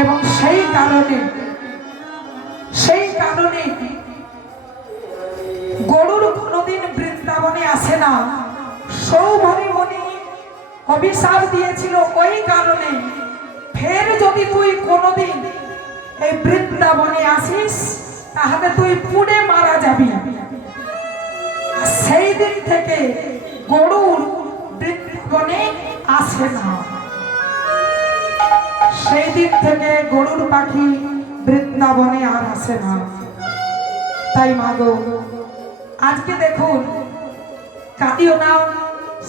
এবং সেই কারণে গরুর কোনোদিন বৃন্দাবনে আসে না। সৌভরি মুনি অভিশাপ দিয়েছিল ওই কারণে, ফের যদি তুই কোনোদিন এই বৃন্দাবনে আসিস তাহলে তুই পুড়ে মারা যাবি। সেই দিন থেকে গরুর বৃন্দাবনে আসে না। সেই দিন থেকে গরুর পাখি বৃন্দাবনে আর আসে না। তাই মাগো আজকে দেখুন কাঁদিও না,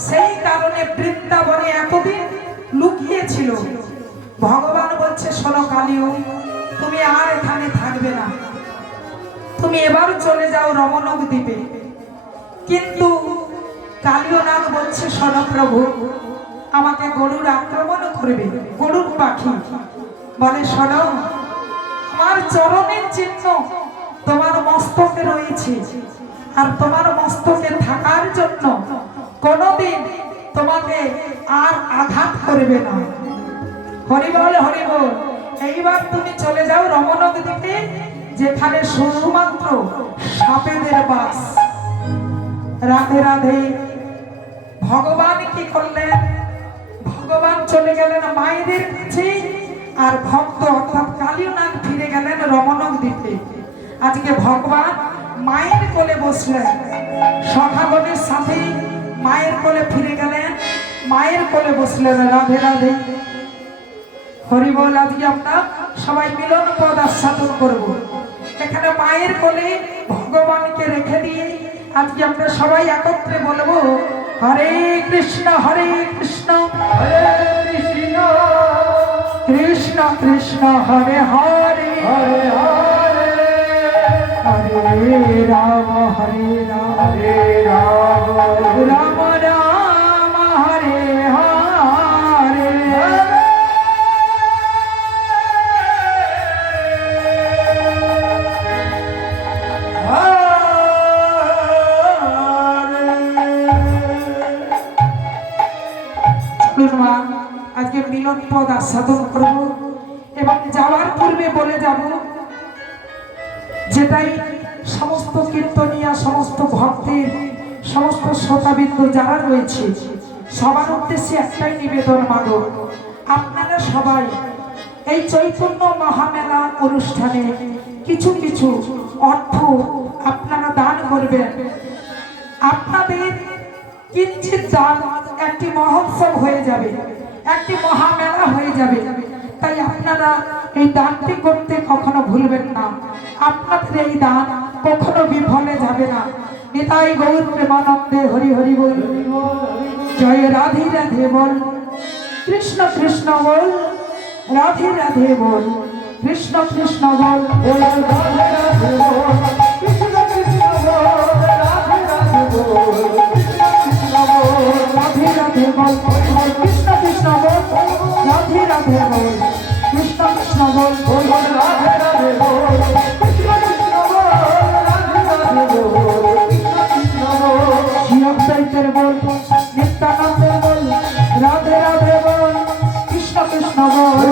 সেই কারণে বৃন্দাবনে এতদিন লুকিয়েছিল। ভগবান বলছে শোনো কালিও, তুমি আর এখানে থাকবে না, তুমি এবার চলে যাও রমণক দ্বীপে। কিন্তু কালিয়নাগ বলছে শোনো প্রভু, আমাকে গরুর আক্রমণ করবে। গরুর পাখি বলে শোনো, আমার চরণের চিহ্ন তোমার মস্তকে রয়েছে, আর তোমার মস্তকে থাকার জন্য কোনদিন তোমাকে আর আঘাত করবে না। হরিবল হরিবল। এইবার তুমি চলে যাও রমণক দ্বীপে, যেখানে শুধুমাত্র সাপেদের বাস। রাধে রাধে। ভগবান কি করলেন? ভগবান চলে গেলেন মায়েদের কাছে, আর ভক্ত অর্থাৎ কালিয়নাগ ফিরে গেলেন রমণক দ্বীপে। আজকে ভগবান মায়ের কোলে বসলেন, সখাগণের সাথে মায়ের কোলে ফিরে গেলেন, মায়ের কোলে বসলেন। রাধে রাধে হরিবল। আজকে আমরা সবাই মিলন পদ আস্বাদন করব। এখানে মায়ের কোলে ভগবানকে রেখে দিয়ে আজকে আমরা সবাই একত্রে বলবো হরে কৃষ্ণ কৃষ্ণ কৃষ্ণ কৃষ্ণ হরে হরে হরে হরে হরে রাম হরে রাম রাম রাম হরে হরে। আজকে মিলন পদ আস্বাদন করব এবং যাওয়ার পূর্বে বলে যাব, যেটাই সমস্ত কীর্তনিয়া, সমস্ত ভক্তের, সমস্ত শ্রোতাবৃন্দ যারা রয়েছে সবার উদ্দেশ্যে একটাই নিবেদন মাগো, আপনারা সবাই এই চৈতন্য মহামেলা অনুষ্ঠানে কিছু কিছু অর্থ আপনারা দান করবেন। আপনাদের কিঞ্চিৎ দান একটি মহোৎসব হয়ে যাবে, একটি মহামেলা হয়ে যাবে। তাই আপনারা এই দানটি করতে কখনো ভুলবেন না। আপনাদের এই দান কখনো বিফলে যাবে না। নিতাই গৌর প্রেমানন্দে হরি হরি বল। জয় রাধে রাধে বল, কৃষ্ণ কৃষ্ণ বল, রাধে রাধে বল, কৃষ্ণ কৃষ্ণ বল, রাধে রাধে বল, কৃষ্ণ কৃষ্ণ বল, রাধে রাধে বল, রাধে রাধে বল, কৃষ্ণ কৃষ্ণ বল, রাধে রাধে বল, কৃষ্ণ কৃষ্ণ বল, রাধে রাধে বল, কৃষ্ণ কৃষ্ণ বল, রাধে রাধে বল, কৃষ্ণ কৃষ্ণ বল, শিবচৈতের বল, নিত্যানন্দের বল, রাধে রাধে বল, কৃষ্ণ কৃষ্ণ বল।